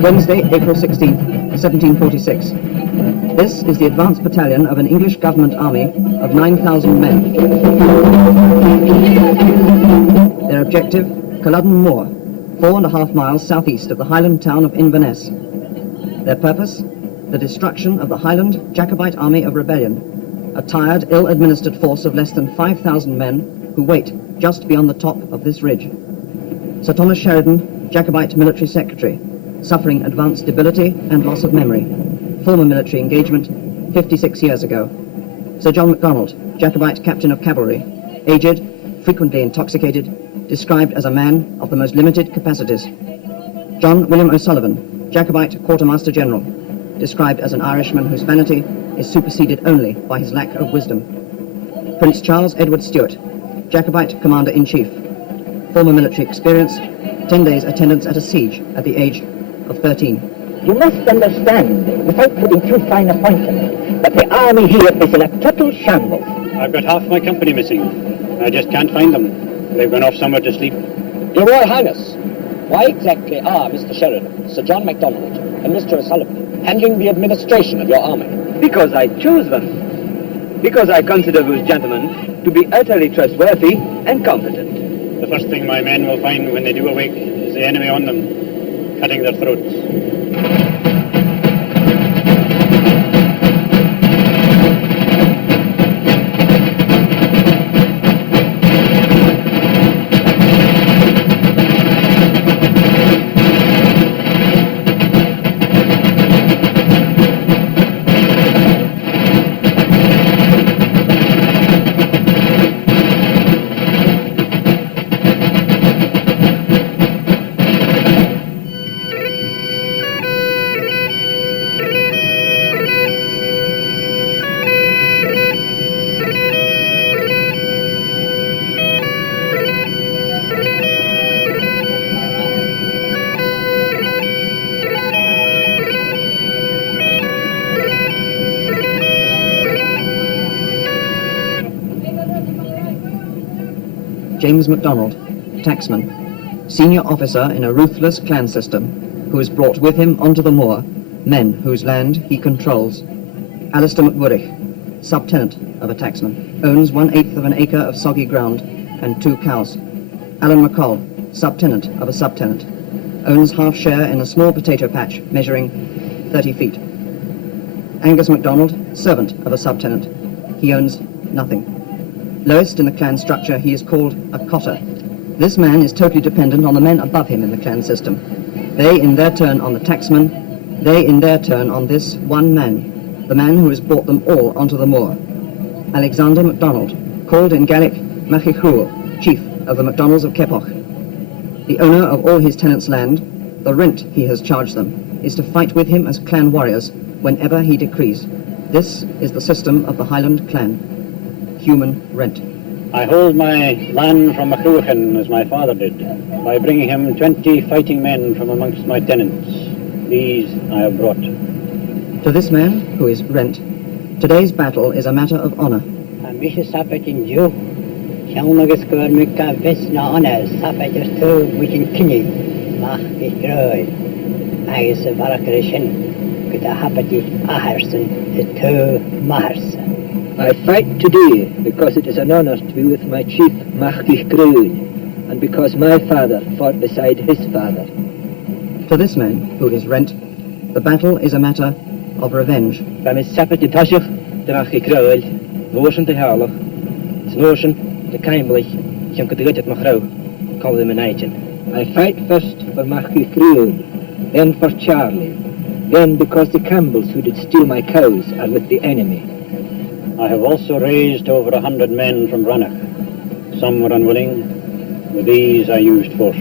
Wednesday, April 16th, 1746. This is the advance battalion of an English government army of 9,000 men. Their objective, Culloden Moor, 4.5 miles southeast of the Highland town of Inverness. Their purpose, the destruction of the Highland Jacobite Army of Rebellion, a tired, ill-administered force of less than 5,000 men who wait just beyond the top of this ridge. Sir Thomas Sheridan, Jacobite military secretary, suffering advanced debility and loss of memory. Former military engagement 56 years ago. Sir John MacDonald, Jacobite captain of cavalry, aged, frequently intoxicated, described as a man of the most limited capacities. John William O'Sullivan, Jacobite quartermaster general, described as an Irishman whose vanity is superseded only by his lack of wisdom. Prince Charles Edward Stuart, Jacobite commander-in-chief, former military experience, 10 days attendance at a siege at the age of 13. You must understand, without putting too fine a point on it, that the army here is in a total shambles. I've got half my company missing. I just can't find them. They've gone off somewhere to sleep. Your Royal Highness, why exactly are Mr. Sheridan, Sir John MacDonald, and Mr. O'Sullivan handling the administration of your army? Because I choose them. Because I consider those gentlemen to be utterly trustworthy and competent. The first thing my men will find when they do awake is the enemy on them, cutting their throats. James MacDonald, tacksman, senior officer in a ruthless clan system, who has brought with him onto the moor men whose land he controls. Alistair MacWurrich, subtenant of a tacksman, owns 1/8 of an acre of soggy ground and 2 cows. Alan McCall, subtenant of a subtenant, owns half share in a small potato patch measuring 30 feet. Angus MacDonald, servant of a subtenant, he owns nothing. Lowest in the clan structure, he is called a cotter. This man is totally dependent on the men above him in the clan system. They in their turn on the tacksman, they in their turn on this one man, the man who has brought them all onto the moor. Alexander MacDonald, called in Gaelic Machichrúil, chief of the MacDonalds of Keppoch. The owner of all his tenants' land, the rent he has charged them, is to fight with him as clan warriors whenever he decrees. This is the system of the Highland clan. Human rent. I hold my land from Macruachan as my father did, by bringing him 20 fighting men from amongst my tenants. These I have brought. To this man, who is rent, today's battle is a matter of honor. I fight today because it is an honor to be with my chief, Machichrúil, and because my father fought beside his father. To this man, who is rent, the battle is a matter of revenge. I fight first for Machichrúil, then for Charlie, then because the Campbells who did steal my cows are with the enemy. I have also raised over 100 men from Rannoch. Some were unwilling. With these I used force.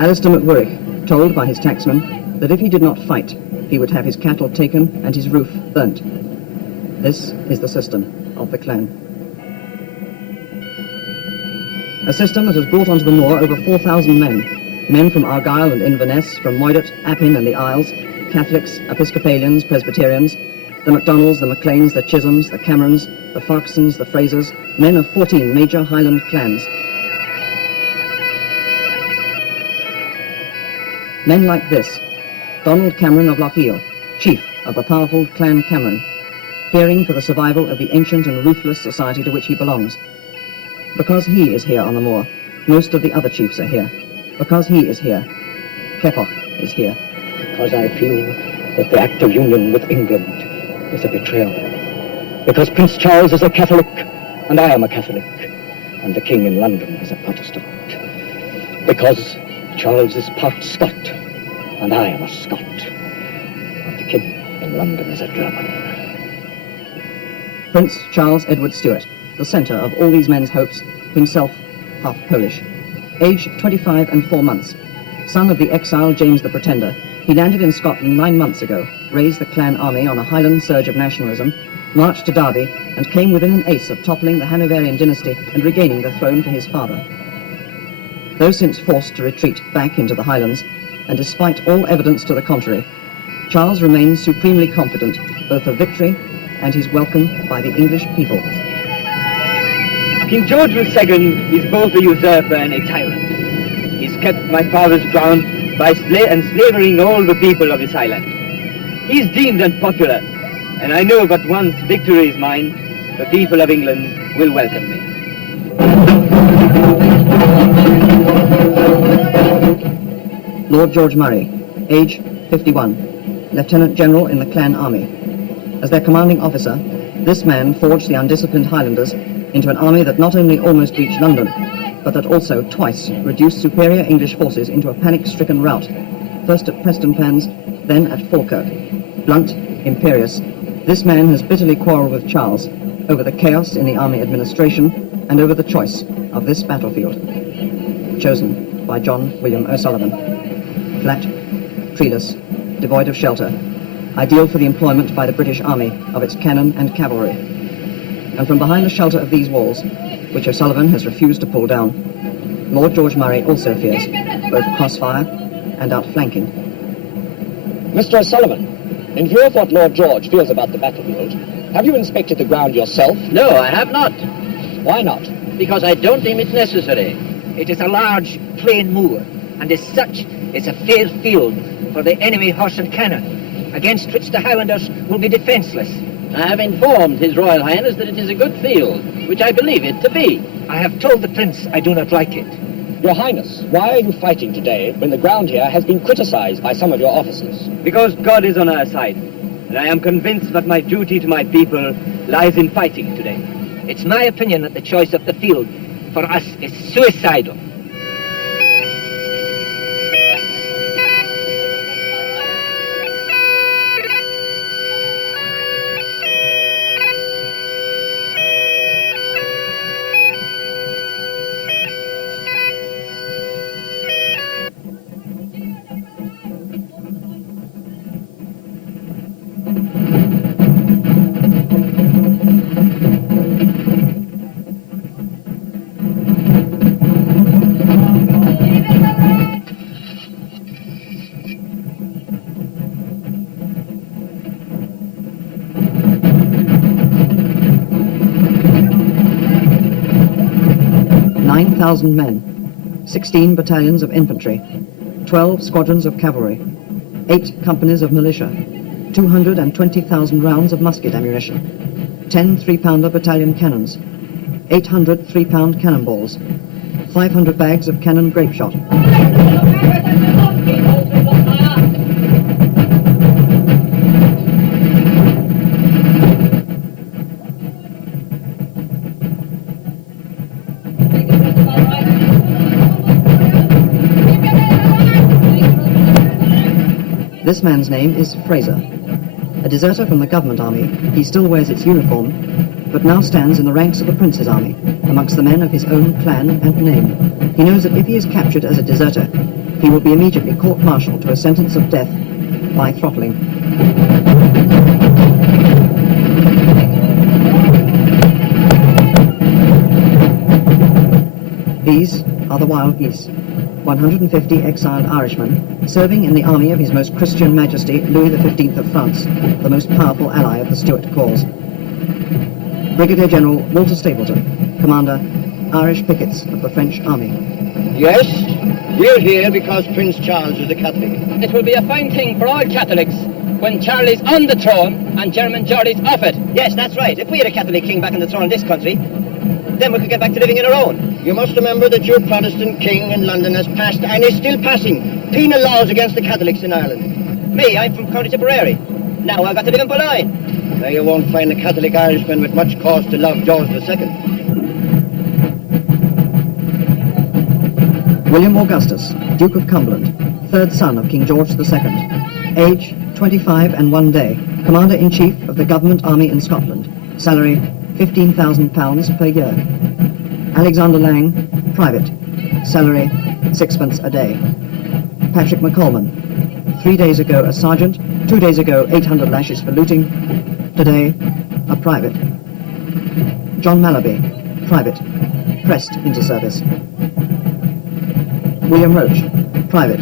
Alistair MacWurrich, told by his tacksman that if he did not fight, he would have his cattle taken and his roof burnt. This is the system of the clan. A system that has brought onto the moor over 4,000 men. Men from Argyll and Inverness, from Moidart, Appin and the Isles, Catholics, Episcopalians, Presbyterians, the MacDonalds, the MacLeans, the Chisholms, the Camerons, the Farquharsons, the Frasers, men of 14 major Highland clans. Men like this, Donald Cameron of Lochiel, chief of the powerful Clan Cameron, fearing for the survival of the ancient and ruthless society to which he belongs. Because he is here on the moor, most of the other chiefs are here. Because he is here, Keppoch is here. Because I feel that the act of union with England is a betrayal. Because Prince Charles is a Catholic, and I am a Catholic, and the King in London is a Protestant. Because Charles is part Scot, and I am a Scot, and the King in London is a German. Prince Charles Edward Stuart, the centre of all these men's hopes, himself half Polish. Aged 25 and 4 months, son of the exiled James the Pretender, he landed in Scotland 9 months ago, raised the clan army on a Highland surge of nationalism, marched to Derby, and came within an ace of toppling the Hanoverian dynasty and regaining the throne for his father. Though since forced to retreat back into the Highlands, and despite all evidence to the contrary, Charles remains supremely confident both of victory and his welcome by the English people. King George II is both a usurper and a tyrant. He's kept my father's ground by enslaving all the people of his Highland. He's deemed unpopular, and I know that once victory is mine, the people of England will welcome me. Lord George Murray, age 51, Lieutenant General in the Clan Army. As their commanding officer, this man forged the undisciplined Highlanders into an army that not only almost reached London, but that also twice reduced superior English forces into a panic-stricken rout, first at Prestonpans, then at Falkirk. Blunt, imperious, this man has bitterly quarrelled with Charles over the chaos in the army administration and over the choice of this battlefield. Chosen by John William O'Sullivan. Flat, treeless, devoid of shelter, ideal for the employment by the British Army of its cannon and cavalry. And from behind the shelter of these walls, which O'Sullivan has refused to pull down, Lord George Murray also fears both crossfire and outflanking. Mr. O'Sullivan, in view of what Lord George feels about the battlefield, have you inspected the ground yourself? No, I have not, Why not? because I don't deem it necessary. It is a large, plain moor, and as such, it's a fair field for the enemy horse and cannon, against which the Highlanders will be defenceless. I have informed His Royal Highness that it is a good field, which I believe it to be. I have told the Prince I do not like it. Your Highness, why are you fighting today when the ground here has been criticized by some of your officers? Because God is on our side, and I am convinced that my duty to my people lies in fighting today. It's my opinion that the choice of the field for us is suicidal. Men, 16 battalions of infantry, 12 squadrons of cavalry, 8 companies of militia, 220,000 rounds of musket ammunition, 10 3-pounder battalion cannons, 800 3-pound cannonballs, 500 bags of cannon grape shot. This man's name is Fraser. A deserter from the government army, he still wears its uniform, but now stands in the ranks of the Prince's army, amongst the men of his own clan and name. He knows that if he is captured as a deserter, he will be immediately court-martialed to a sentence of death by throttling. These are the Wild Geese, 150 exiled Irishmen, serving in the army of His Most Christian Majesty Louis XV of France, the most powerful ally of the Stuart cause. Brigadier General Walter Stapleton, Commander, Irish pickets of the French army. Yes, we're here because Prince Charles is a Catholic. It will be a fine thing for all Catholics when Charlie's on the throne and German Geordie's off it. Yes, that's right. If we had a Catholic king back on the throne in this country, then we could get back to living on our own. You must remember that your Protestant king in London has passed and is still passing penal laws against the Catholics in Ireland. Me, I'm from County Tipperary. Now I've got to live in Purloin. Now you won't find a Catholic Irishman with much cause to love George II. William Augustus, Duke of Cumberland, third son of King George II. Age 25 and 1 day, Commander-in-Chief of the Government Army in Scotland. Salary £15,000 per year. Alexander Lang, private. Salary 6pence a day. Patrick McColman, 3 days ago a sergeant, 2 days ago 800 lashes for looting, today a private. John Malaby, private. Pressed into service. William Roach, private.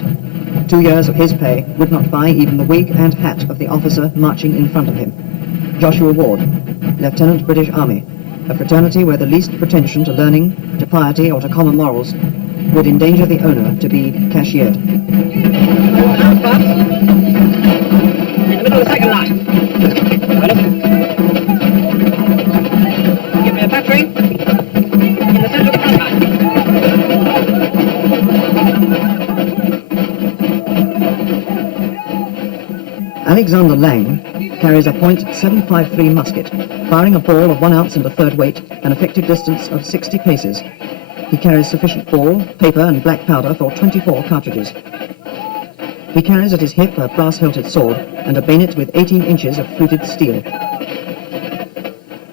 2 years of his pay would not buy even the wig and hat of the officer marching in front of him. Joshua Ward, Lieutenant British Army, a fraternity where the least pretension to learning, to piety or to common morals would endanger the owner to be cashiered. In the middle of the second line. Give me a battery in the center of the front line. Alexander Lang carries a .753 musket, firing a ball of 1 ounce and a third weight, an effective distance of 60 paces. He carries sufficient ball, paper and black powder for 24 cartridges. He carries at his hip a brass-hilted sword and a bayonet with 18 inches of fluted steel.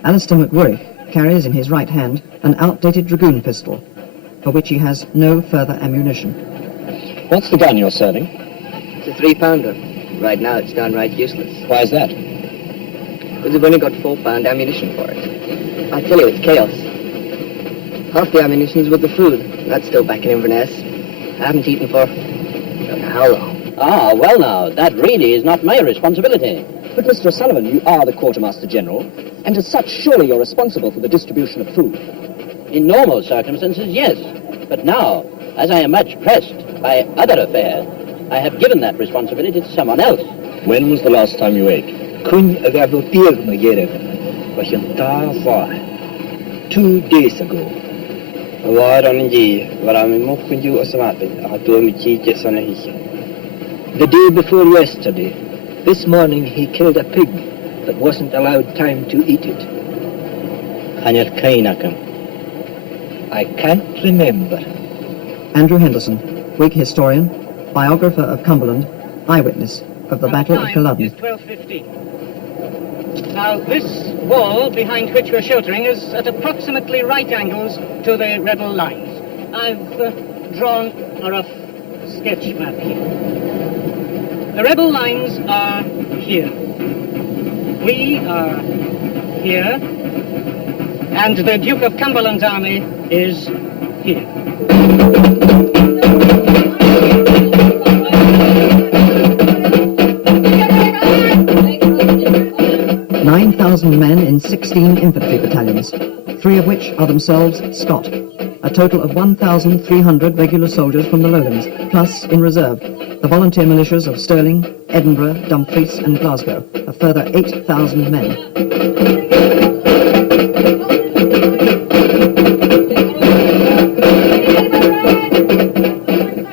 Alistair McWurrich carries in his right hand an outdated dragoon pistol, for which he has no further ammunition. What's the gun you're serving? It's a 3-pounder. Right now it's downright useless. Why is that? Because we've only got 4-pound ammunition for it. I tell you, it's chaos. Half the ammunition's with the food. That's still back in Inverness. I haven't eaten for don't know how long. Ah, well now, that really is not my responsibility. But Mr. O'Sullivan, you are the Quartermaster General, and as such, surely you're responsible for the distribution of food. In normal circumstances, yes. But now, as I am much pressed by other affairs, I have given that responsibility to someone else. When was the last time you ate? Kun agavutir magere. Vashanta fa. 2 days ago. The day before yesterday, this morning he killed a pig that wasn't allowed time to eat it. I can't remember. Andrew Henderson, Whig historian, biographer of Cumberland, eyewitness of the Battle of Culloden. It's 12:15. Now, this wall behind which we're sheltering is at approximately right angles to the rebel lines. I've drawn a rough sketch map here. The rebel lines are here. We are here. And the Duke of Cumberland's army is here. 9,000 men in 16 infantry battalions, 3 of which are themselves Scot. A total of 1,300 regular soldiers from the lowlands, plus, in reserve, the volunteer militias of Stirling, Edinburgh, Dumfries and Glasgow, a further 8,000 men.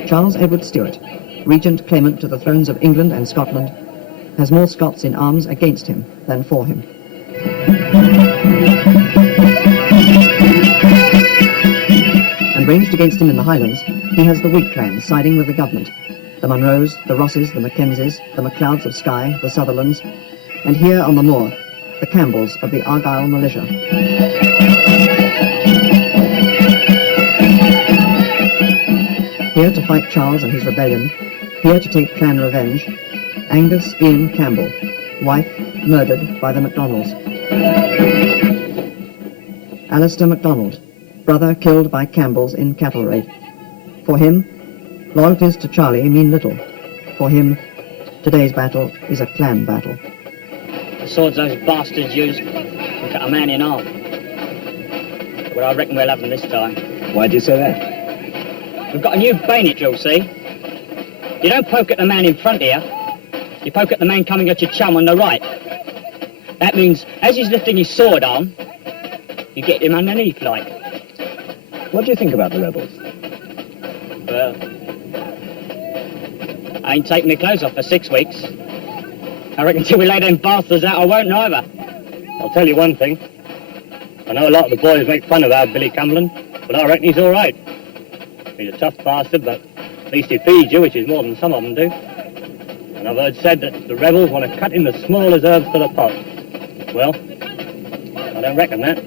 Charles Edward Stuart, regent claimant to the thrones of England and Scotland, has more Scots in arms against him than for him. And ranged against him in the Highlands, he has the Whig clans siding with the government, the Munros, the Rosses, the Mackenzies, the MacLeods of Skye, the Sutherlands, and here on the moor, the Campbells of the Argyll militia. Here to fight Charles and his rebellion, here to take clan revenge, Angus Ian Campbell, wife murdered by the MacDonalds. Alistair MacDonald, brother killed by Campbells in cattle raid. For him, loyalties to Charlie mean little. For him, today's battle is a clan battle. The swords those bastards use will cut a man in half. Well, I reckon we'll have them this time. Why do you say that? We've got a new bayonet drill, see? You don't poke at the man in front here. You poke at the man coming at your chum on the right. That means, as he's lifting his sword arm, you get him underneath, like. What do you think about the rebels? Well, I ain't taken my clothes off for 6 weeks. I reckon till we lay them bastards out, I won't neither. I'll tell you one thing. I know a lot of the boys make fun of our Billy Cumberland, but I reckon he's all right. He's a tough bastard, but at least he feeds you, which is more than some of them do. And I've heard said that the rebels want to cut in the smallest herbs for the pot. Well, I don't reckon that.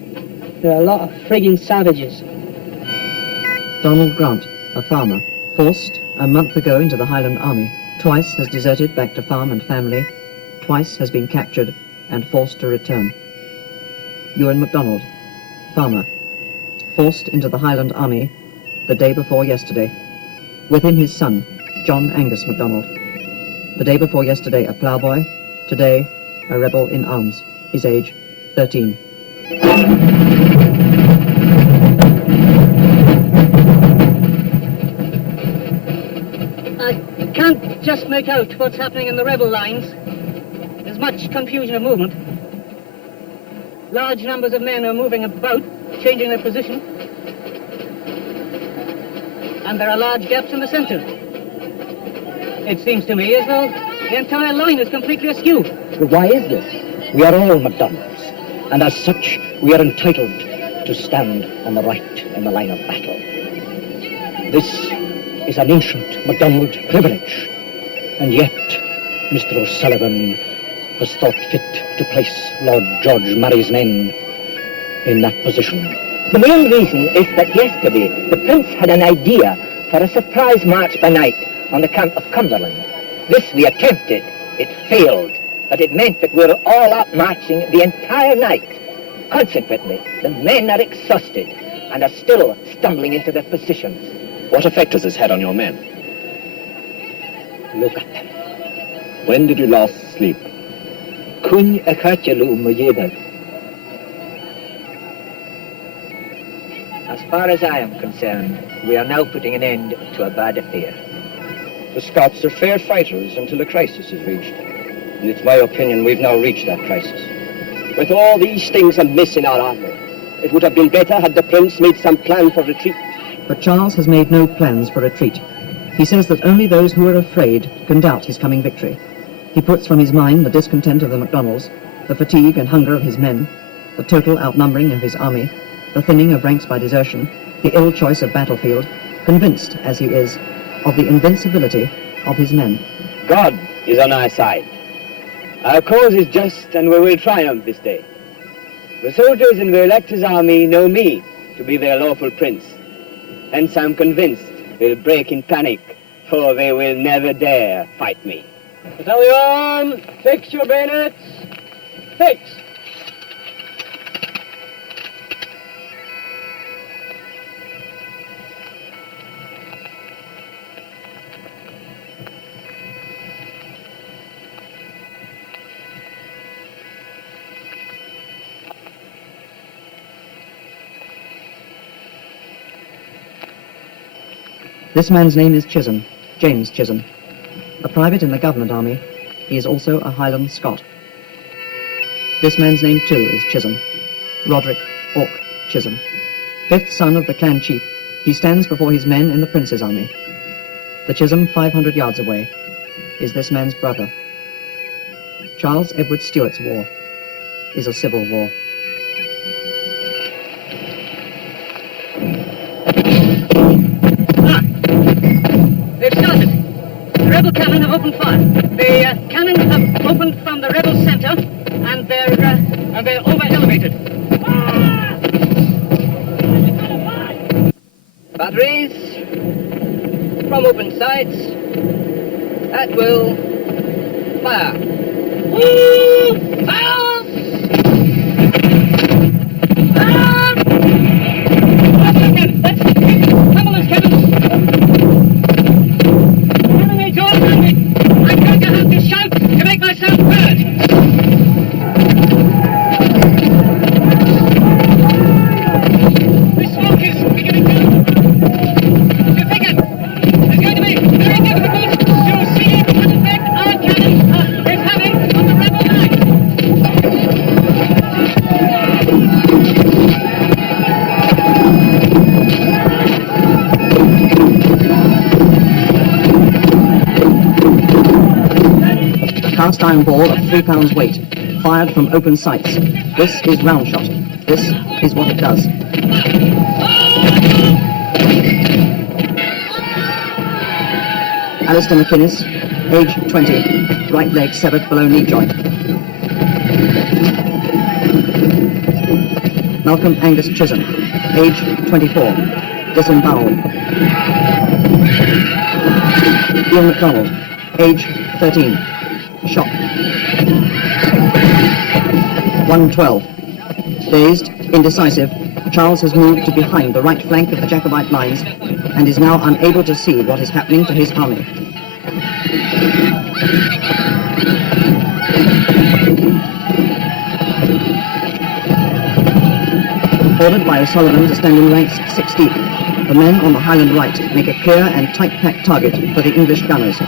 There are a lot of frigging savages. Donald Grant, a farmer, forced a month ago into the Highland army, twice has deserted back to farm and family, twice has been captured and forced to return. Ewan MacDonald, farmer, forced into the Highland army the day before yesterday. With him his son, John Angus MacDonald. The day before yesterday a ploughboy, today a rebel in arms, his age 13. I can't just make out what's happening in the rebel lines. There's much confusion of movement. Large numbers of men are moving about, changing their position. And there are large gaps in the center. It seems to me as though the entire line is completely askew. But why is this? We are all MacDonalds, and as such, we are entitled to stand on the right in the line of battle. This is an ancient MacDonald privilege, and yet Mr. O'Sullivan has thought fit to place Lord George Murray's men in that position. The main reason is that yesterday the Prince had an idea for a surprise march by night on the camp of Cumberland. This we attempted. It failed, but it meant that we were all out marching the entire night. Consequently, the men are exhausted and are still stumbling into their positions. What effect has this had on your men? Look at them. When did you last sleep? Kun akatyalu mujeda. As far as I am concerned, we are now putting an end to a bad affair. The Scots are fair fighters until a crisis is reached. And it's my opinion we've now reached that crisis. With all these things amiss in our army, it would have been better had the Prince made some plan for retreat. But Charles has made no plans for retreat. He says that only those who are afraid can doubt his coming victory. He puts from his mind the discontent of the MacDonalds, the fatigue and hunger of his men, the total outnumbering of his army, the thinning of ranks by desertion, the ill choice of battlefield, convinced, as he is, of the invincibility of his men. God is on our side. Our cause is just, and we will triumph this day. The soldiers in the Elector's army know me to be their lawful prince. Hence I'm convinced they'll break in panic, for they will never dare fight me. Battalion, fix your bayonets! Fix! This man's name is Chisholm, James Chisholm. A private in the government army, he is also a Highland Scot. This man's name too is Chisholm, Roderick Ork Chisholm. Fifth son of the clan chief, he stands before his men in the Prince's army. The Chisholm, 500 yards away, is this man's brother. Charles Edward Stuart's war is a civil war. They've started. The rebel cannon have opened fire. The cannon have opened from the rebel center, and they're over-elevated. Batteries from open sights. That will fire. Fire! Cumberland's cannon! Cannonades all around me! I'm going to have to shout to make myself heard! iron ball of 3 pounds weight, fired from open sights. This is round shot. This is what it does. Alistair McInnes, age 20, right leg severed below knee joint. Malcolm Angus Chisholm, age 24, disemboweled. Ian MacDonald, age 13, shot. 112. Dazed, indecisive, Charles has moved to behind the right flank of the Jacobite lines and is now unable to see what is happening to his army. Ordered by O'Sullivan to stand in ranks 6 deep, the men on the Highland right make a clear and tight-packed target for the English gunners.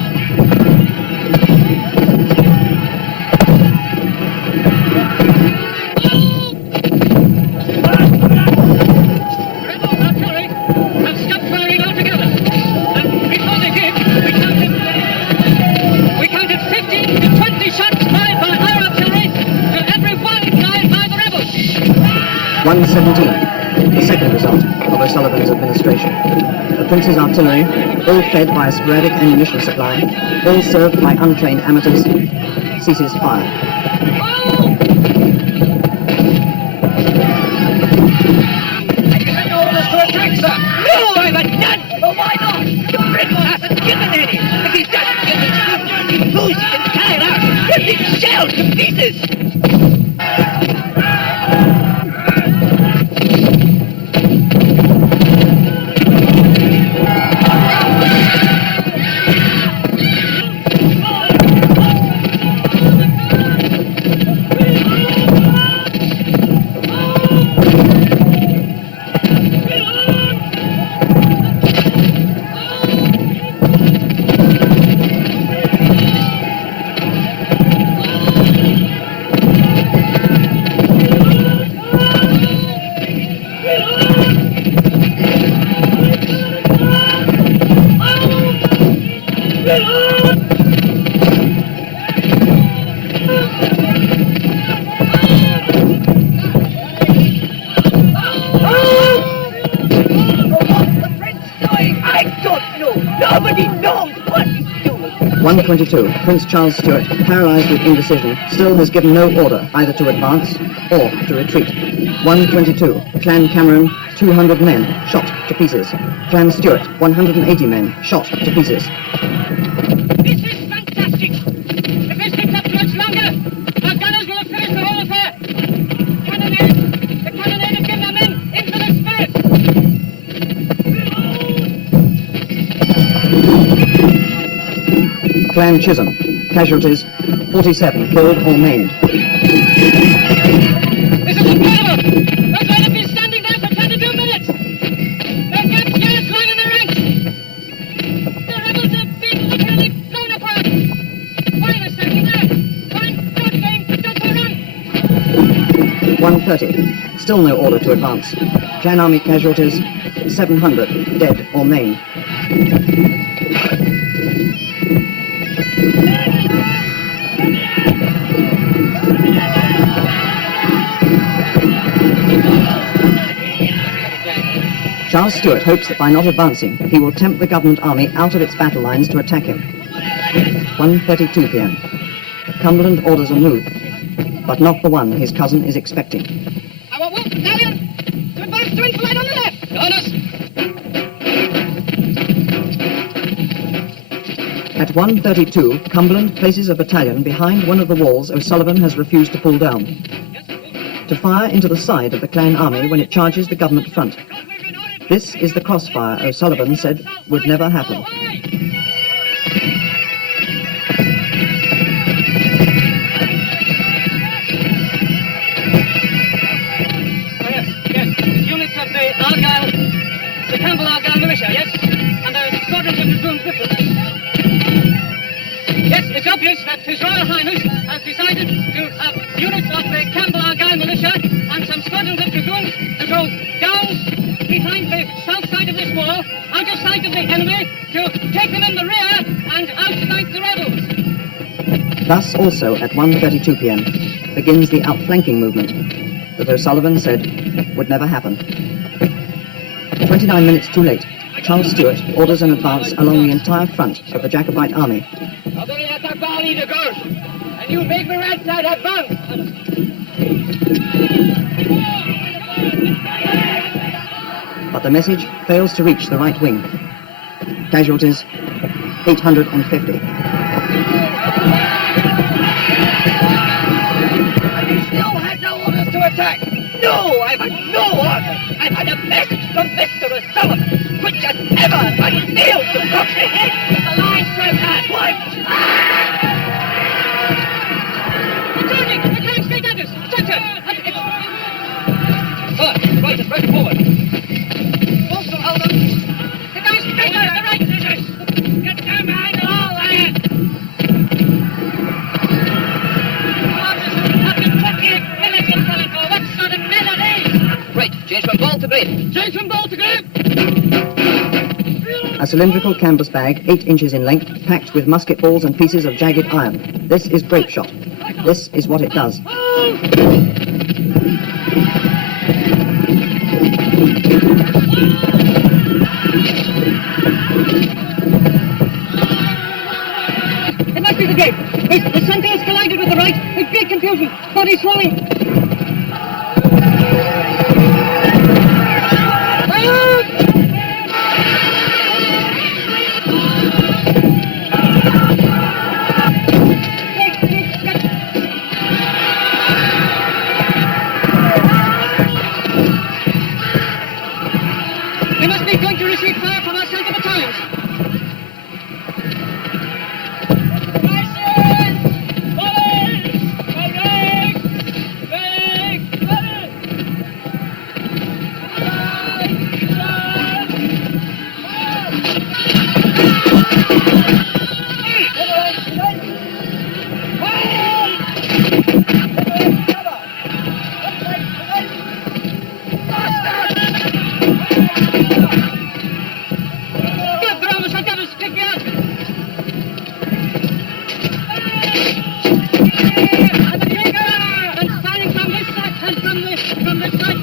We counted 15 to 20 shots fired by our artillery to every one fired by the rebels. 117, the second result of O'Sullivan's administration. The Prince's artillery, all fed by a sporadic ammunition supply, all served by untrained amateurs, ceases fire. No, I'm a nut! Oh, why not? The Prince hasn't given any! If he doesn't give it, he's he can tear out! Ripping shells to pieces! I don't know. Nobody knows what he's doing. 122, Prince Charles Stuart, paralysed with indecision, still has given no order either to advance or to retreat. 122, Clan Cameron, 200 men, shot to pieces. Clan Stuart, 180 men, shot to pieces. This is fantastic. If this keeps up much longer, our gunners will have finished the whole affair. Cannonade! The cannonade has given our men infinite spirit. Clan Chisholm, casualties, 47 killed or maimed. This is incredible! Those men have been standing there for 22 minutes! Their gaps yellows line in their ranks! The rebels have been literally blown apart! Why are they standing there? Fine, don't aim, don't run! 130, still no order to advance. Clan Army casualties, 700 dead or maimed. Charles Stuart hopes that by not advancing, he will tempt the government army out of its battle lines to attack him. 1:32 p.m. Cumberland orders a move, but not the one his cousin is expecting. Our wolf battalion to advance to infilade on the left! Orders! At 1:32, Cumberland places a battalion behind one of the walls O'Sullivan has refused to pull down, to fire into the side of the clan army when it charges the government front. This is the crossfire O'Sullivan said would never happen. Yes. Units of the Campbell Argyle militia, yes? And the squadrons of dragoons with them. Yes, it's obvious that His Royal Highness has decided to have units of the Campbell Argyle militia and some squadrons of dragoons to go down behind the south side of this wall, out of sight of the enemy, to take them in the rear and outflank the rebels. Thus also at 1:32 p.m. begins the outflanking movement that O'Sullivan said would never happen. 29 minutes too late, Charles Stewart orders an advance along the entire front of the Jacobite army. And you make the right side advance. But the message fails to reach the right wing. Casualties, 850. And you still had no orders to attack? No, I've had no orders. I've had a message from Mr. O'Sullivan, which has ever but failed to comprehend the lines we've had. What? Returning! They're coming straight at us! Center! Right forward! Also, hold them! They're going straight at us! The right! Get them behind the wall there! What sort of men are these? Right, change from ball to grape. Change from ball to grape! A cylindrical canvas bag, 8 inches in length, packed with musket balls and pieces of jagged iron. This is grape shot. This is what it does. It must be the grape. The center has collided with the right. There's great confusion. Body swelling. They must be going to receive fire from our center battalions.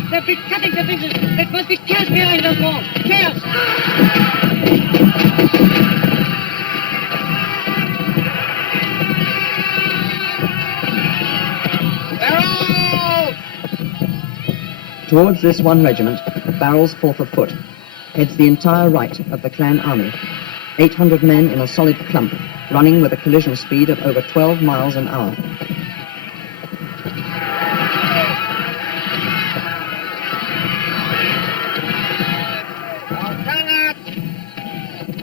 They'll be cutting to pieces. It must be chaos behind those walls. Chaos! Towards this one regiment, Barrel's 4th of Foot, heads the entire right of the clan army. 800 men in a solid clump, running with a collision speed of over 12 miles an hour.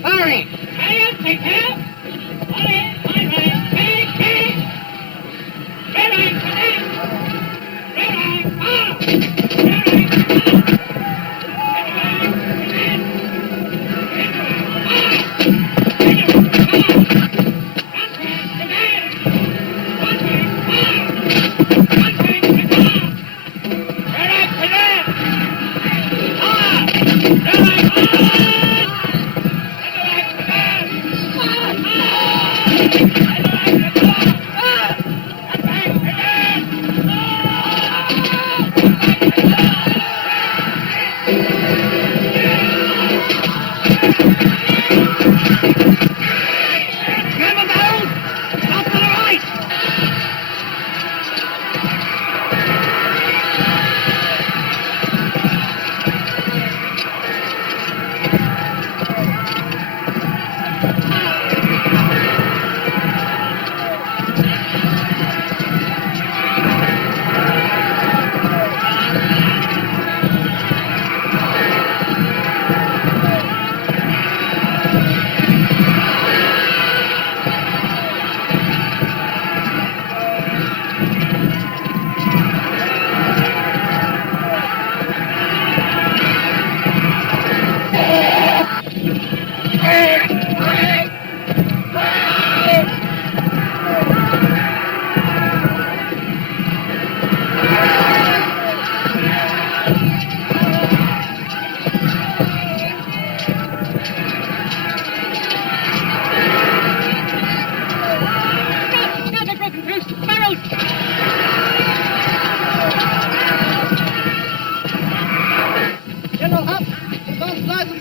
Hurry! Take care!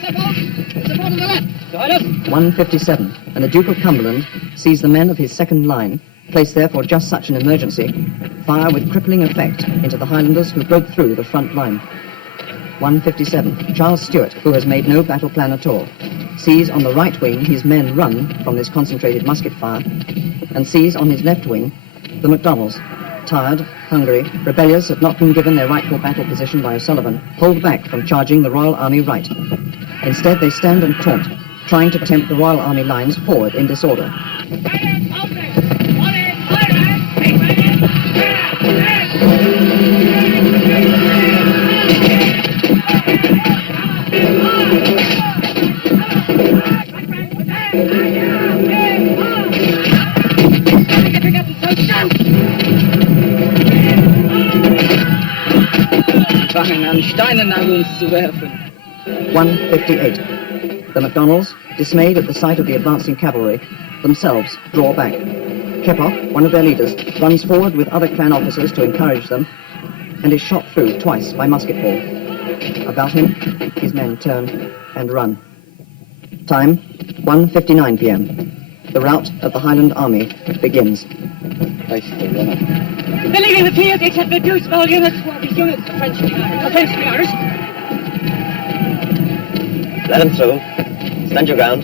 Support on the left. Join us. 1:57, and the Duke of Cumberland sees the men of his second line, placed there for just such an emergency, fire with crippling effect into the Highlanders who broke through the front line. 1:57, Charles Stuart, who has made no battle plan at all, sees on the right wing his men run from this concentrated musket fire, and sees on his left wing the MacDonalds, tired, hungry, rebellious, have not been given their rightful battle position by O'Sullivan, hold back from charging the Royal Army right. Instead, they stand and taunt, trying to tempt the Royal Army lines forward in disorder. Fangen an, Steine nach uns zu werfen. 1:58. The MacDonalds, dismayed at the sight of the advancing cavalry, themselves draw back. Keppoch, one of their leaders, runs forward with other clan officers to encourage them, and is shot through twice by musket ball. About him, his men turn and run. Time, 1:59 p.m. The rout of the Highland army begins. Believing the tears, except the two small units, well, these units, the French and the Irish. Let them through. Stand your ground.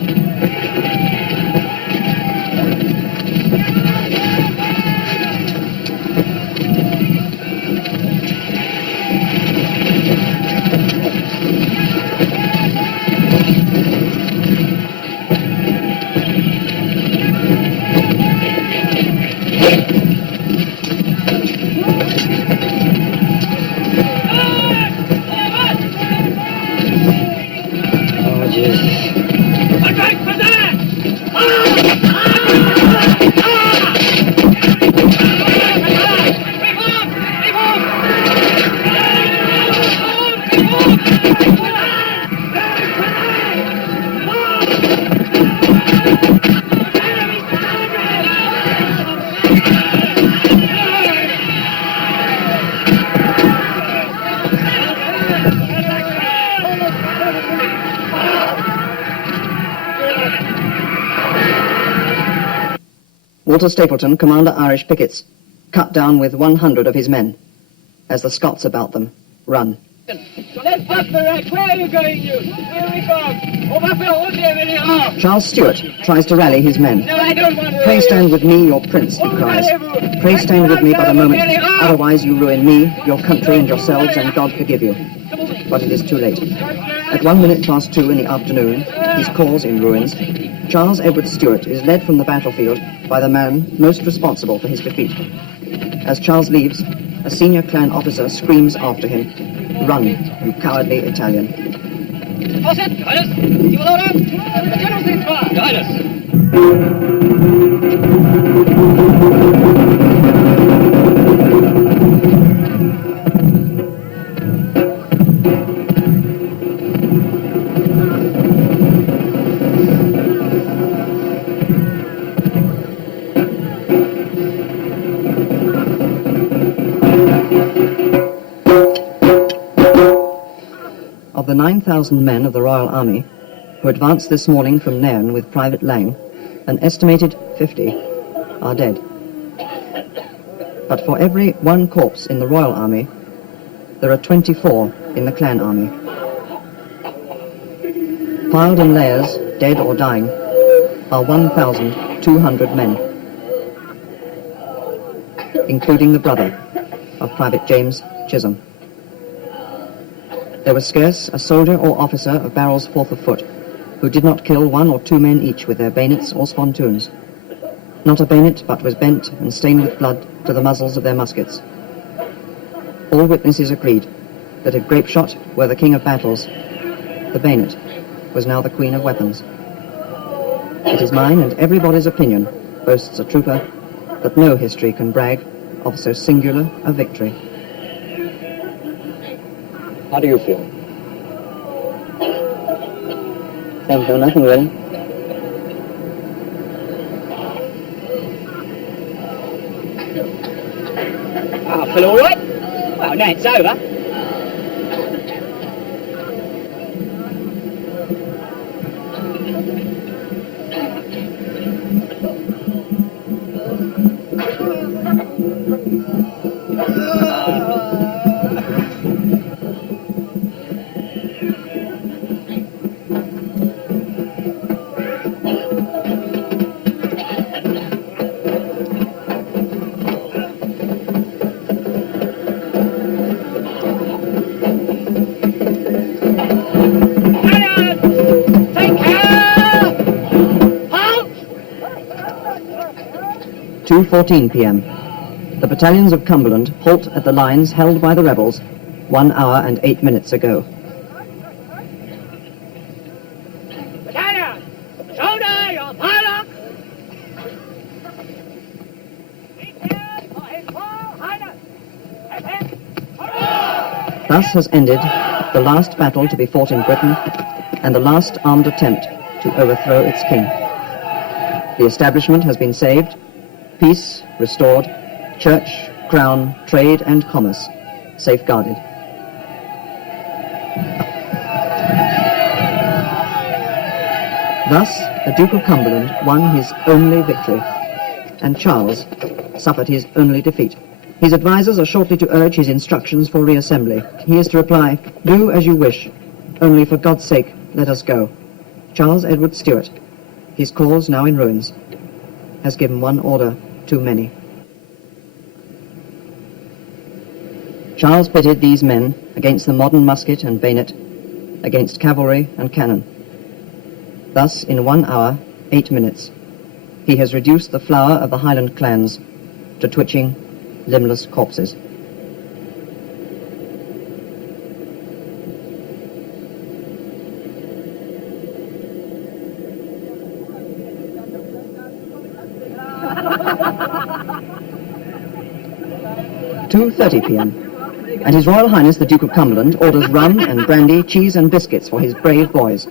Walter Stapleton, commander Irish pickets, cut down with 100 of his men, as the Scots about them run. So let's back the right. Where are you going, you? Where are we from? Over for Charles Stuart tries to rally his men. No, I don't want to. Pray stand with me, your prince, he cries. Pray stand with me but a moment, otherwise you ruin me, your country and yourselves, and God forgive you. But it is too late. At 2:01 in the afternoon, his corps in ruins, Charles Edward Stuart is led from the battlefield by the man most responsible for his defeat. As Charles leaves, a senior clan officer screams after him, "Run, you cowardly Italian." Guide us! You will order! The general stands fire! Guide us! Of the 9,000 men of the Royal Army who advanced this morning from Nairn with Private Lang, an estimated 50 are dead. But for every one corpse in the Royal Army, there are 24 in the Clan Army. Piled in layers, dead or dying, are 1,200 men, including the brother of Private James Chisholm. There was scarce a soldier or officer of Barrel's 4th of Foot who did not kill 1 or 2 men each with their bayonets or spontoons. Not a bayonet but was bent and stained with blood to the muzzles of their muskets. All witnesses agreed that if grapeshot were the king of battles, the bayonet was now the queen of weapons. It is mine and everybody's opinion, boasts a trooper, that no history can brag of so singular a victory. How do you feel? Thank you, nothing really. I feel all right. Well, now it's over. 2:14 p.m. The battalions of Cumberland halt at the lines held by the rebels 1 hour and 8 minutes ago. Battalion! Shoulder your firelock! Thus has ended the last battle to be fought in Britain and the last armed attempt to overthrow its king. The establishment has been saved, peace restored, church, crown, trade and commerce safeguarded. Thus, the Duke of Cumberland won his only victory, and Charles suffered his only defeat. His advisers are shortly to urge his instructions for reassembly. He is to reply, "Do as you wish, only for God's sake, let us go." Charles Edward Stuart, his cause now in ruins, has given one order too many. Charles pitted these men against the modern musket and bayonet, against cavalry and cannon. Thus, in 1 hour, 8 minutes, he has reduced the flower of the Highland clans to twitching, limbless corpses. (2:30 p.m.) And His Royal Highness the Duke of Cumberland orders rum and brandy, cheese and biscuits for his brave boys.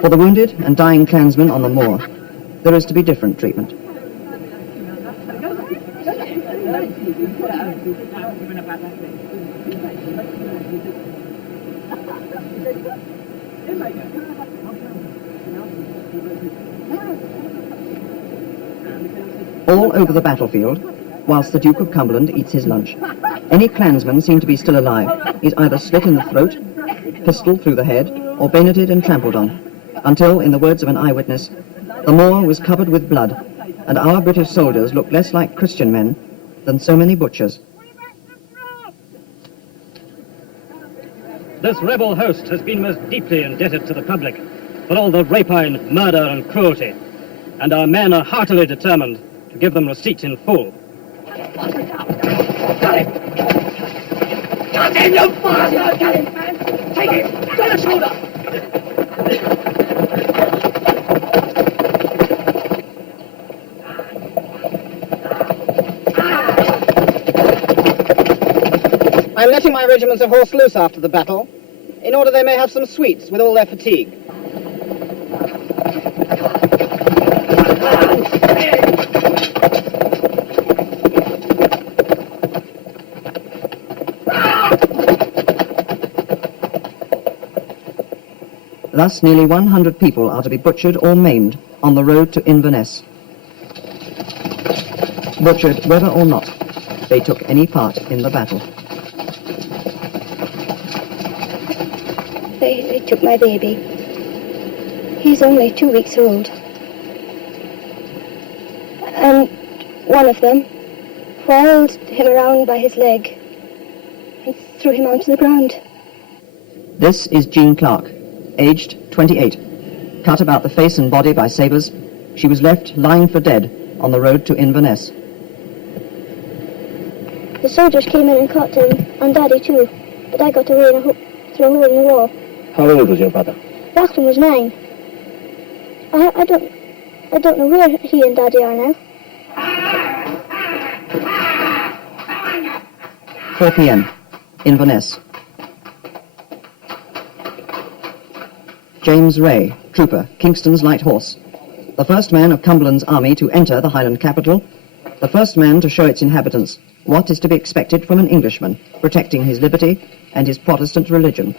For the wounded and dying clansmen on the moor, there is to be different treatment. All over the battlefield, whilst the Duke of Cumberland eats his lunch, any clansman seen to be still alive is either slit in the throat, pistoled through the head, or bayoneted and trampled on, until, in the words of an eyewitness, the moor was covered with blood, and our British soldiers looked less like Christian men than so many butchers. This rebel host has been most deeply indebted to the public for all the rapine, murder and cruelty, and our men are heartily determined to give them receipt in full. Got him! Got him, you bastard! Got him, man! Take him! To the shoulder! I'm letting my regiments of horse loose after the battle, in order they may have some sweets with all their fatigue. Thus, nearly 100 people are to be butchered or maimed on the road to Inverness. Butchered whether or not they took any part in the battle. They took my baby. He's only 2 weeks old. And one of them whirled him around by his leg and threw him onto the ground. This is Jean Clark, aged 28. Cut about the face and body by sabres, she was left lying for dead on the road to Inverness. The soldiers came in and caught him, and Daddy too, but I got away through a hole in the wall. How old was your brother? Lachlan was 9. I don't know where he and Daddy are now. 4 p.m. Inverness. James Ray, trooper, Kingston's Light Horse. The first man of Cumberland's army to enter the Highland capital, the first man to show its inhabitants what is to be expected from an Englishman, protecting his liberty and his Protestant religion.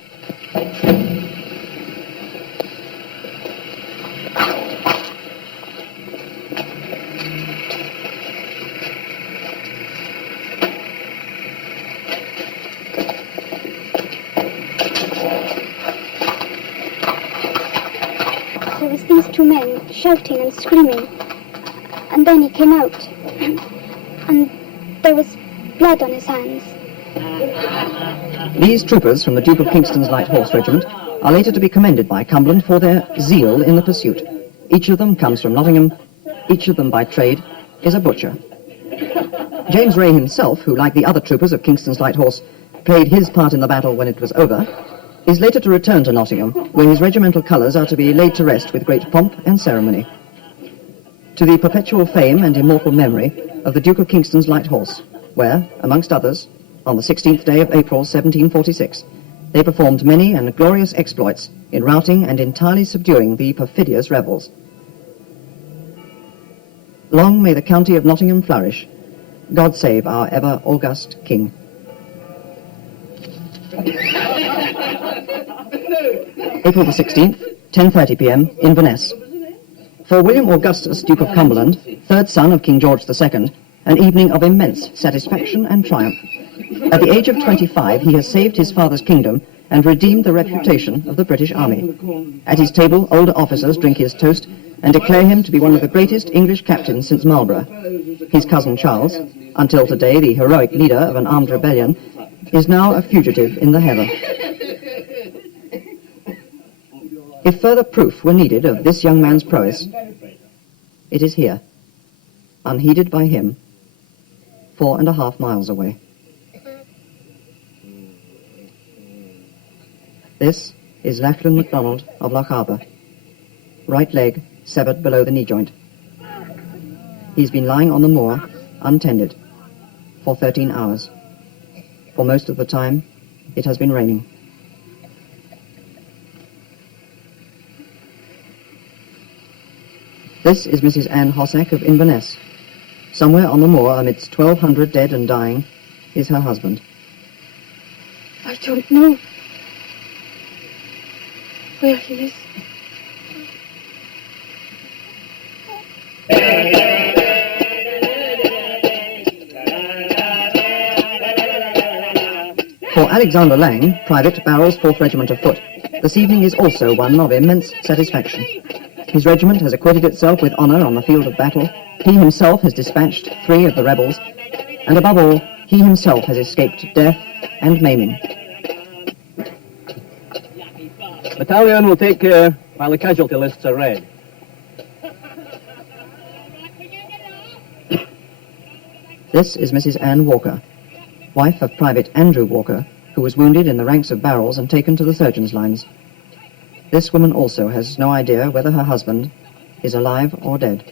There was these 2 men shouting and screaming, and then he came out, and there was blood on his hands. These troopers from the Duke of Kingston's Light Horse Regiment are later to be commended by Cumberland for their zeal in the pursuit. Each of them comes from Nottingham, each of them by trade, is a butcher. James Ray himself, who, like the other troopers of Kingston's Light Horse, played his part in the battle when it was over, is later to return to Nottingham, where his regimental colours are to be laid to rest with great pomp and ceremony, to the perpetual fame and immortal memory of the Duke of Kingston's Light Horse, where, amongst others, on the 16th day of April 1746, they performed many and glorious exploits in routing and entirely subduing the perfidious rebels. Long may the county of Nottingham flourish. God save our ever august King. April the 16th, 10:30 p.m. Inverness. For William Augustus, Duke of Cumberland, third son of King George II, an evening of immense satisfaction and triumph. At the age of 25, he has saved his father's kingdom and redeemed the reputation of the British Army. At his table, older officers drink his toast and declare him to be one of the greatest English captains since Marlborough. His cousin Charles, until today the heroic leader of an armed rebellion, is now a fugitive in the heather. If further proof were needed of this young man's prowess, it is here, unheeded by him, 4.5 miles away. This is Lachlan MacDonald of Lochaber, right leg severed below the knee joint. He's been lying on the moor, untended, for 13 hours. For most of the time, it has been raining. This is Mrs. Anne Hossack of Inverness. Somewhere on the moor, amidst 1,200 dead and dying, is her husband. I don't know where he is. For Alexander Lang, Private, Barrel's 4th Regiment of Foot, this evening is also one of immense satisfaction. His regiment has acquitted itself with honour on the field of battle. He himself has dispatched 3 of the rebels, and above all, he himself has escaped death and maiming. Battalion will take care while the casualty lists are read. This is Mrs. Anne Walker, wife of Private Andrew Walker, who was wounded in the ranks of Barrels and taken to the surgeon's lines. This woman also has no idea whether her husband is alive or dead.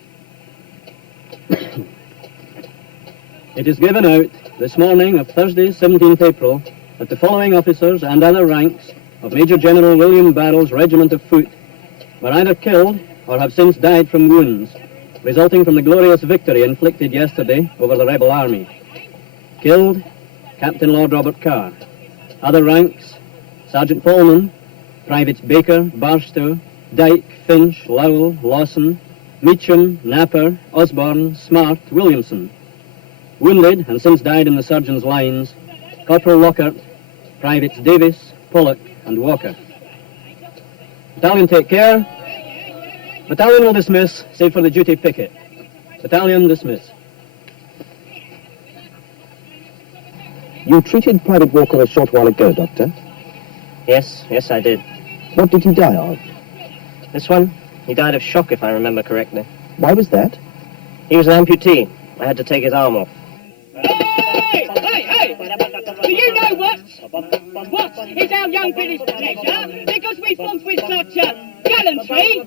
It is given out this morning of Thursday, 17th April, that the following officers and other ranks of Major General William Barrel's Regiment of Foot were either killed or have since died from wounds, resulting from the glorious victory inflicted yesterday over the rebel army. Killed, Captain Lord Robert Carr. Other ranks, Sergeant Polman, Privates Baker, Barstow, Dyke, Finch, Lowell, Lawson, Meacham, Napper, Osborne, Smart, Williamson. Wounded, and since died in the surgeon's lines, Corporal Lockhart, Privates Davis, Pollock, and Walker. Battalion take care. Battalion will dismiss, save for the duty picket. Battalion dismiss. You treated Private Walker a short while ago, Doctor. Yes, I did. What did he die of? This one? He died of shock, if I remember correctly. Why was that? He was an amputee. I had to take his arm off. Hey! Do you know what? What is our young British pleasure? Because we fought with such gallantry.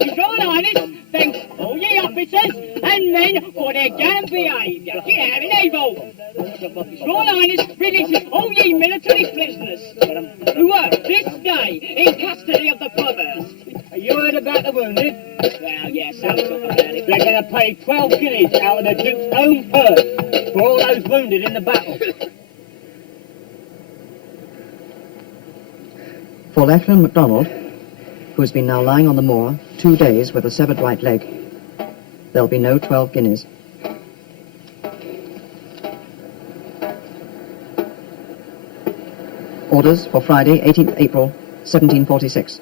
His Royal Highness thanks all ye officers and men for their gallant behaviour. Get out in evil. His Royal Highness releases all ye military prisoners who were this day in custody of the province. You heard about the wounded? Well, yes, I'll talk about it. They're going to pay 12 guineas out of the Duke's own purse for all those wounded in the battle. For Lachlan MacDonald, who has been now lying on the moor 2 days with a severed right leg, there'll be no 12 guineas. Orders for Friday, 18th April, 1746.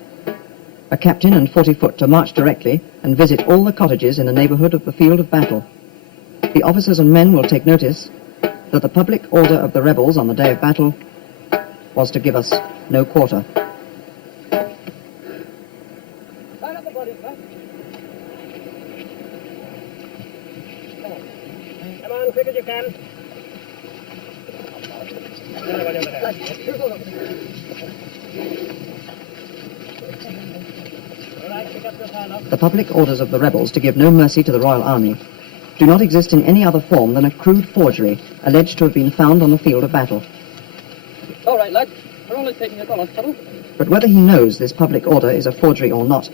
A captain and 40 foot to march directly and visit all the cottages in the neighbourhood of the field of battle. The officers and men will take notice that the public order of the rebels on the day of battle was to give us no quarter. quick as you can. The public orders of the rebels to give no mercy to the royal army do not exist in any other form than a crude forgery alleged to have been found on the field of battle. All right, lad. We're only taking a call, trouble. But whether he knows this public order is a forgery or not,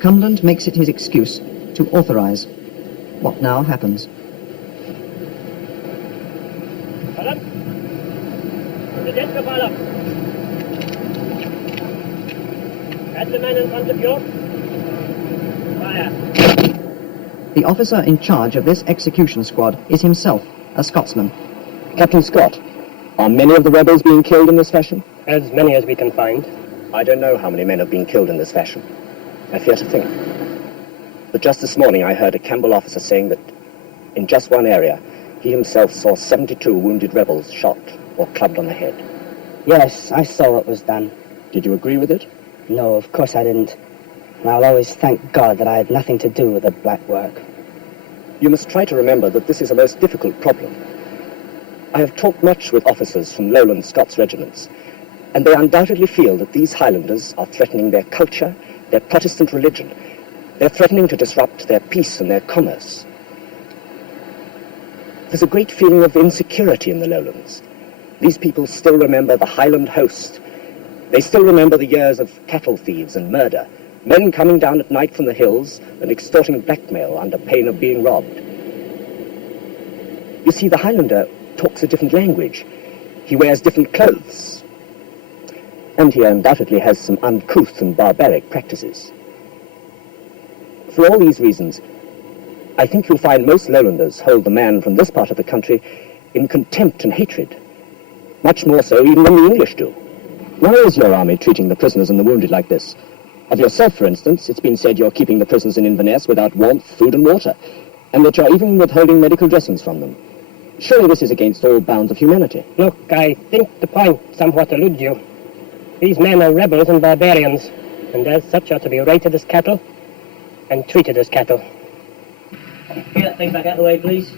Cumberland makes it his excuse to authorize what now happens. The gents will file up. At the men in front of you. Fire. The officer in charge of this execution squad is himself a Scotsman. Captain Scott, are many of the rebels being killed in this fashion? As many as we can find. I don't know how many men have been killed in this fashion. I fear to think. But just this morning I heard a Campbell officer saying that in just one area he himself saw 72 wounded rebels shot or clubbed on the head. Yes, I saw what was done. Did you agree with it? No, of course I didn't. And I'll always thank God that I had nothing to do with the black work. You must try to remember that this is a most difficult problem. I have talked much with officers from lowland Scots regiments, and they undoubtedly feel that these Highlanders are threatening their culture, their Protestant religion. They're threatening to disrupt their peace and their commerce. There's a great feeling of insecurity in the lowlands. These people still remember the Highland host. They still remember the years of cattle thieves and murder, men coming down at night from the hills and extorting blackmail under pain of being robbed. You see, the Highlander talks a different language. He wears different clothes. And he undoubtedly has some uncouth and barbaric practices. For all these reasons, I think you'll find most lowlanders hold the man from this part of the country in contempt and hatred. Much more so even than the English do. Why is your army treating the prisoners and the wounded like this? Of yourself, for instance, it's been said you're keeping the prisoners in Inverness without warmth, food and water, and that you're even withholding medical dressings from them. Surely this is against all bounds of humanity. Look, I think the point somewhat eludes you. These men are rebels and barbarians, and as such are to be rated as cattle and treated as cattle. Get that thing back out of the way, please.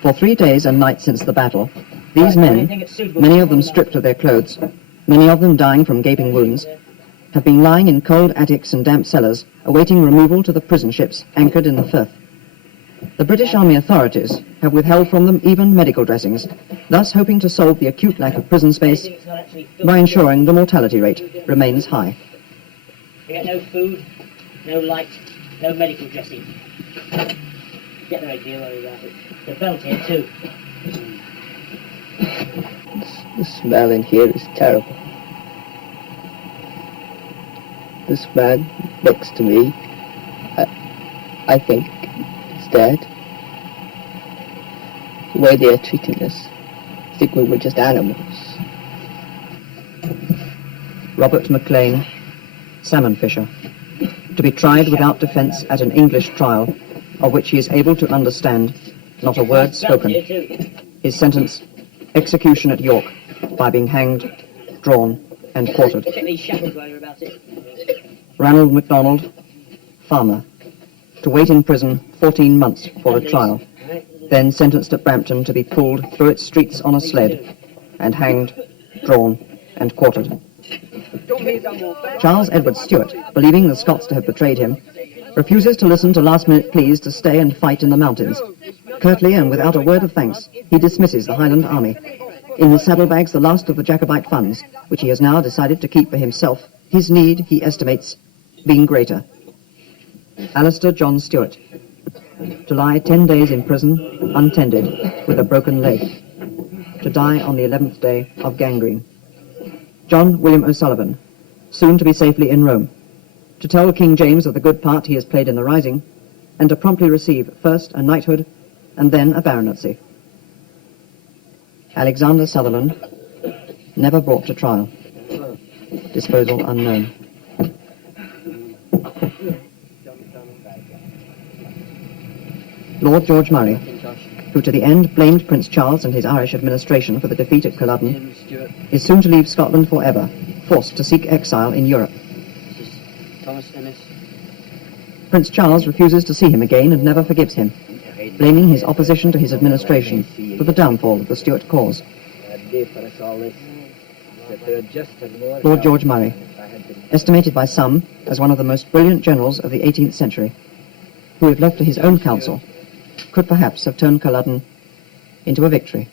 For 3 days and nights since the battle, these men, many of them stripped of their clothes, many of them dying from gaping wounds, have been lying in cold attics and damp cellars, awaiting removal to the prison ships anchored in the Firth. The British Army authorities have withheld from them even medical dressings, thus hoping to solve the acute lack of prison space by ensuring the mortality rate remains high. We get no food, no light, no medical dressing. Get the right deal about it. The belt here too. The smell in here is terrible. This man next to me, I think, is dead. The way they are treating us, I think we were just animals. Robert MacLean, salmon fisher, to be tried without defence at an English trial, of which he is able to understand not a word spoken. His sentence, execution at York, by being hanged, drawn, and quartered. Ranald MacDonald, farmer, to wait in prison 14 months for a trial, then sentenced at Brampton to be pulled through its streets on a sled, and hanged, drawn, and quartered. Charles Edward Stuart, believing the Scots to have betrayed him, refuses to listen to last-minute pleas to stay and fight in the mountains. Curtly and without a word of thanks, he dismisses the Highland army. In his saddlebags the last of the Jacobite funds, which he has now decided to keep for himself, his need, he estimates, being greater. Alistair John Stewart, to lie 10 days in prison, untended, with a broken leg, to die on the 11th day of gangrene. John William O'Sullivan, soon to be safely in Rome, to tell King James of the good part he has played in the rising, and to promptly receive first a knighthood and then a baronetcy. Alexander Sutherland, never brought to trial. Disposal unknown. Lord George Murray, who to the end blamed Prince Charles and his Irish administration for the defeat at Culloden, is soon to leave Scotland forever, forced to seek exile in Europe. Prince Charles refuses to see him again and never forgives him. blaming his opposition to his administration for the downfall of the Stuart cause. Lord George Murray, estimated by some as one of the most brilliant generals of the 18th century, who, if left to his own counsel, could perhaps have turned Culloden into a victory.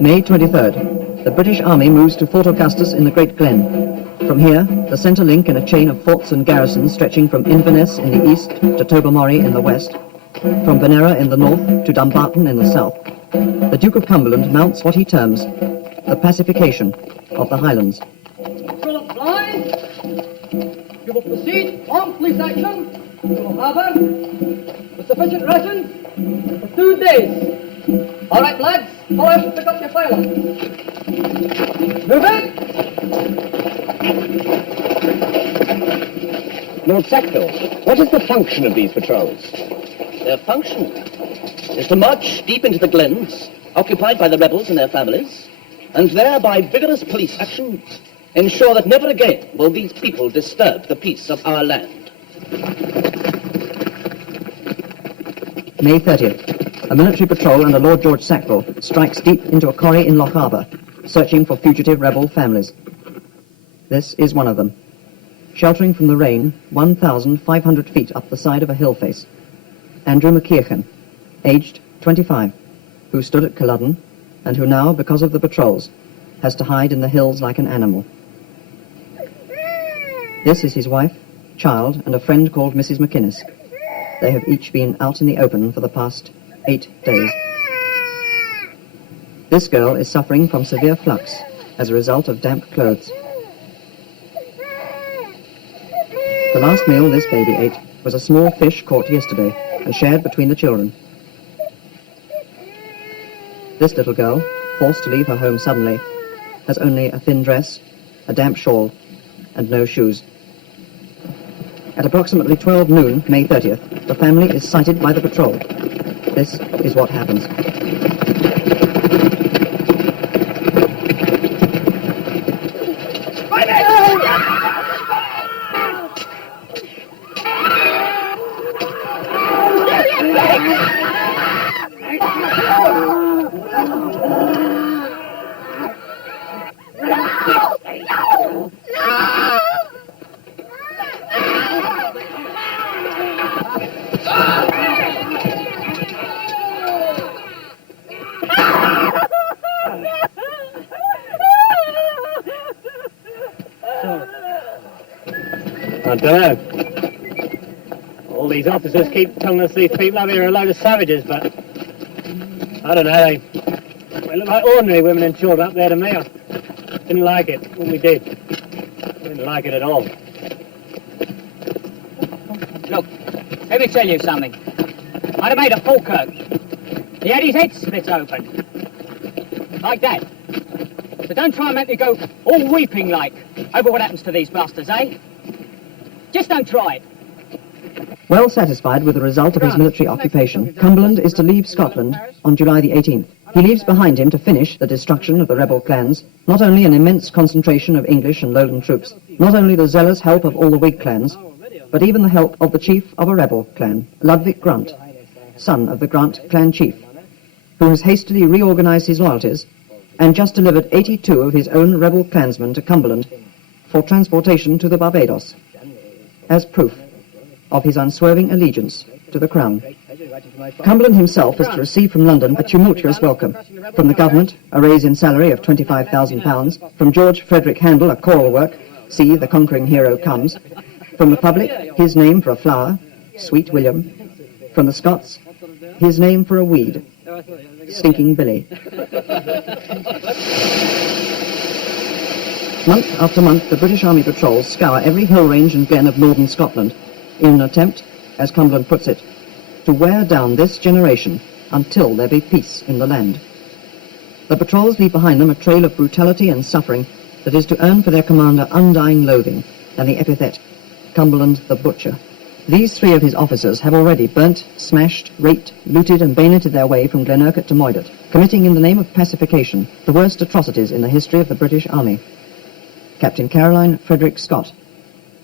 May 23rd, the British Army moves to Fort Augustus in the Great Glen. From here, the centre link in a chain of forts and garrisons stretching from Inverness in the east to Tobermory in the west, from Benera in the north to Dumbarton in the south, the Duke of Cumberland mounts what he terms the pacification of the Highlands. Philip Blind, you will proceed on police action. You will harbour with sufficient rations for 2 days. All right, lads, follow us and pick up your file. Move it! Lord Sackville, what is the function of these patrols? Their function is to march deep into the glens, occupied by the rebels and their families, and there, by vigorous police action, ensure that never again will these people disturb the peace of our land. May 30th. A military patrol under Lord George Sackville strikes deep into a quarry in Loch Arbour, searching for fugitive rebel families. This is one of them. Sheltering from the rain 1,500 feet up the side of a hill face, Andrew McKeachan, aged 25, who stood at Culloden and who now, because of the patrols, has to hide in the hills like an animal. This is his wife, child, and a friend called Mrs. McInnes. They have each been out in the open for the past 8 days. This girl is suffering from severe flux as a result of damp clothes. The last meal this baby ate was a small fish caught yesterday and shared between the children. This little girl, forced to leave her home suddenly, has only a thin dress, a damp shawl, and no shoes. At approximately 12 noon, May 30th, the family is sighted by the patrol. This is what happens. I don't know. All these officers keep telling us these people up here are a load of savages, but I don't know, they look like ordinary women and children up there to me. I didn't like it when we did. Didn't like it at all. Look, let me tell you something. I'd have made a Falkirk. He had his head split open. Like that. So don't try and make me go all weeping like over what happens to these bastards, eh? Just don't try it. Well satisfied with the result of his military occupation, Cumberland is to leave Scotland on July the 18th. He leaves behind him to finish the destruction of the rebel clans, not only an immense concentration of English and Lowland troops, not only the zealous help of all the Whig clans, but even the help of the chief of a rebel clan, Ludwig Grant, son of the Grant clan chief, who has hastily reorganized his loyalties and just delivered 82 of his own rebel clansmen to Cumberland for transportation to the Barbados, as proof of his unswerving allegiance to the Crown. Cumberland himself is to receive from London a tumultuous welcome. From the government, a raise in salary of £25,000. From George Frederick Handel, a choral work, See, the Conquering Hero Comes. From the public, his name for a flower, Sweet William. From the Scots, his name for a weed, Stinking Billy. Month after month, the British Army patrols scour every hill range and glen of northern Scotland in an attempt, as Cumberland puts it, to wear down this generation until there be peace in the land. The patrols leave behind them a trail of brutality and suffering that is to earn for their commander undying loathing and the epithet Cumberland the Butcher. These three of his officers have already burnt, smashed, raped, looted and bayoneted their way from Glenurquhart to Moidart, committing in the name of pacification the worst atrocities in the history of the British Army. Captain Caroline Frederick Scott,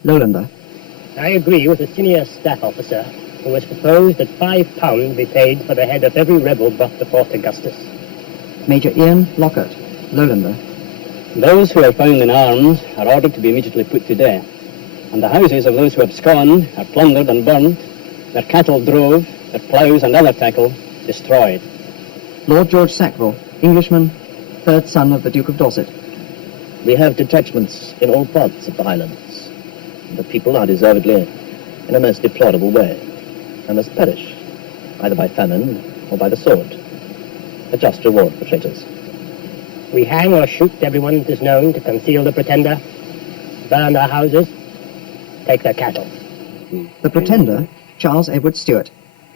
Lowlander. I agree with the senior staff officer who has proposed that £5 be paid for the head of every rebel brought to Fort Augustus. Major Ian Lockhart, Lowlander. Those who are found in arms are ordered to be immediately put to death, and the houses of those who abscond are plundered and burnt, their cattle drove, their ploughs and other tackle destroyed. Lord George Sackville, Englishman, third son of the Duke of Dorset. We have detachments in all parts of the Highlands. The people are deservedly in a most deplorable way, and must perish, either by famine or by the sword. A just reward for traitors. We hang or shoot everyone that is known to conceal the Pretender, burn their houses, take their cattle. The Pretender, Charles Edward Stuart,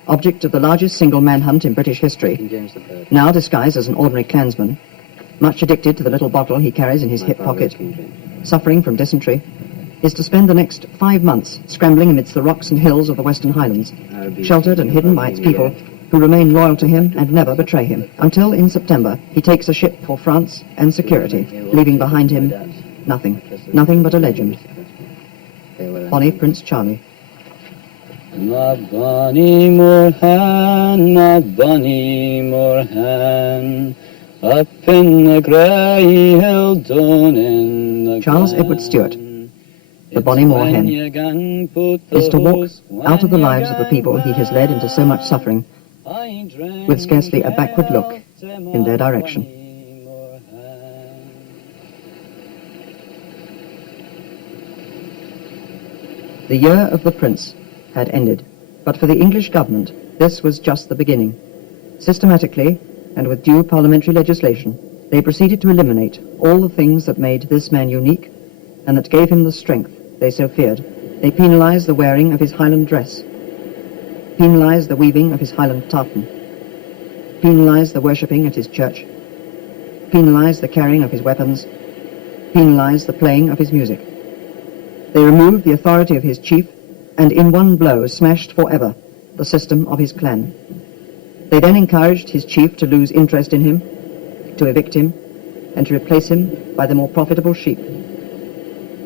object of the largest single manhunt in British history, now disguised as an ordinary clansman, much addicted to the little bottle he carries in his hip pocket, suffering from dysentery, is to spend the next 5 months scrambling amidst the rocks and hills of the Western Highlands, sheltered and hidden by its people, who remain loyal to him and never betray him, until in September he takes a ship for France and security, leaving behind him nothing but a legend. Bonnie Prince Charlie. Na Bonnie Moorhan, up in the grey hill down in the Charles Edward Stuart, the Bonnie Moor Hen, is to walk out of the lives of the people he has led into so much suffering, with scarcely a backward look in their direction. The year of the Prince had ended, but for the English government this was just the beginning. Systematically, and with due parliamentary legislation, they proceeded to eliminate all the things that made this man unique and that gave him the strength they so feared. They penalised the wearing of his Highland dress, penalised the weaving of his Highland tartan, penalised the worshipping at his church, penalised the carrying of his weapons, penalised the playing of his music. They removed the authority of his chief and in one blow smashed forever the system of his clan. They then encouraged his chief to lose interest in him, to evict him, and to replace him by the more profitable sheep.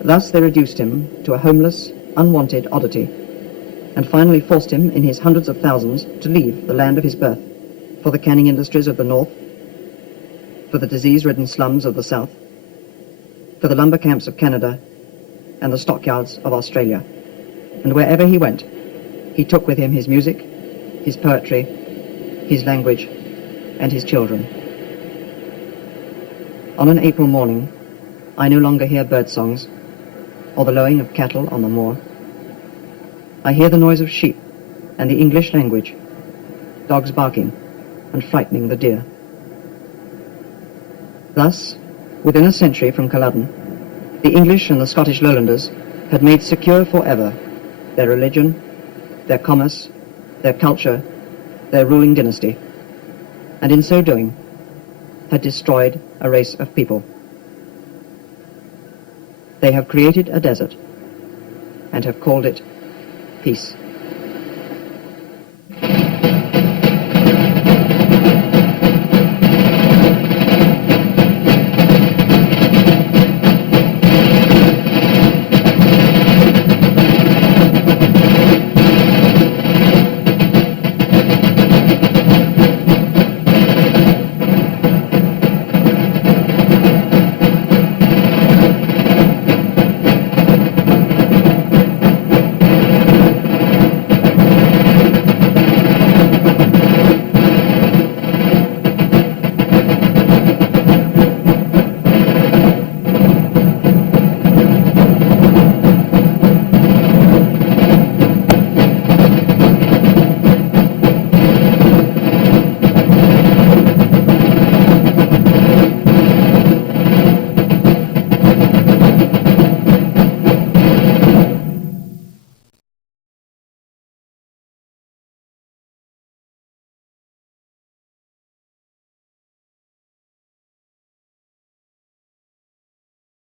Thus they reduced him to a homeless, unwanted oddity, and finally forced him in his hundreds of thousands to leave the land of his birth, for the canning industries of the north, for the disease-ridden slums of the south, for the lumber camps of Canada, and the stockyards of Australia. And wherever he went, he took with him his music, his poetry, his language, and his children. On an April morning, I no longer hear bird songs or the lowing of cattle on the moor. I hear the noise of sheep and the English language, dogs barking and frightening the deer. Thus, within a century from Culloden, the English and the Scottish Lowlanders had made secure forever their religion, their commerce, their culture, their ruling dynasty, and in so doing had destroyed a race of people. They have created a desert and have called it peace.